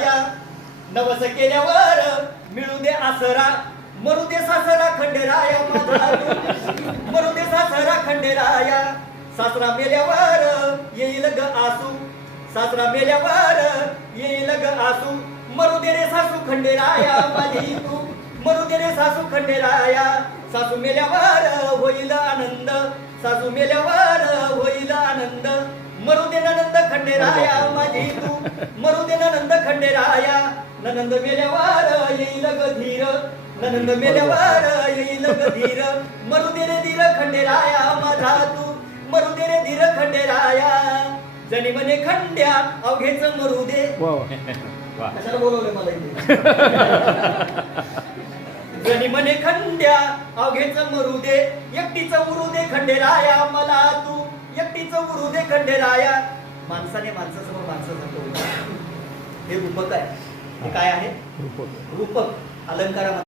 खंडेराया नवस केल्यावर मिळू दे आसरा मरू दे सासरा खंडेराया माझा तू मरू दे सासरा खंडेराया सासरा मेल्यावर येईल ग आसू सासरा मेल्यावर येईल ग आसू मरू दे रे सासू खंडेराया माझी तू मरू दे रे सासू खंडेराया सासू मेल्यावर होईल आनंद सासू मेल्यावर होईल आनंद मरू दे ननंद खंडेराया माझी तू मरू दे ननंद खंडेराया ननंद मेल्यावर येईल ग धीर ननंद मेल्यावर येईल ग धीर मरू दे रे धीर खंडेराया माझा तू मरू दे रे धीर खंडेराया जणी म्हणे खंड्या अवघेच मरू दे कशाला बोलवलं मला इथे जणी म्हणे खंड्या अवघेच मरू दे एकटीच उरू दे खंडेराया मला तू एकटीच उरू दे खंडेराया माणसाने माणसासमोर माणसं जातो हे रूपक आहे हे काय आहे रूपक अलंकारामध्ये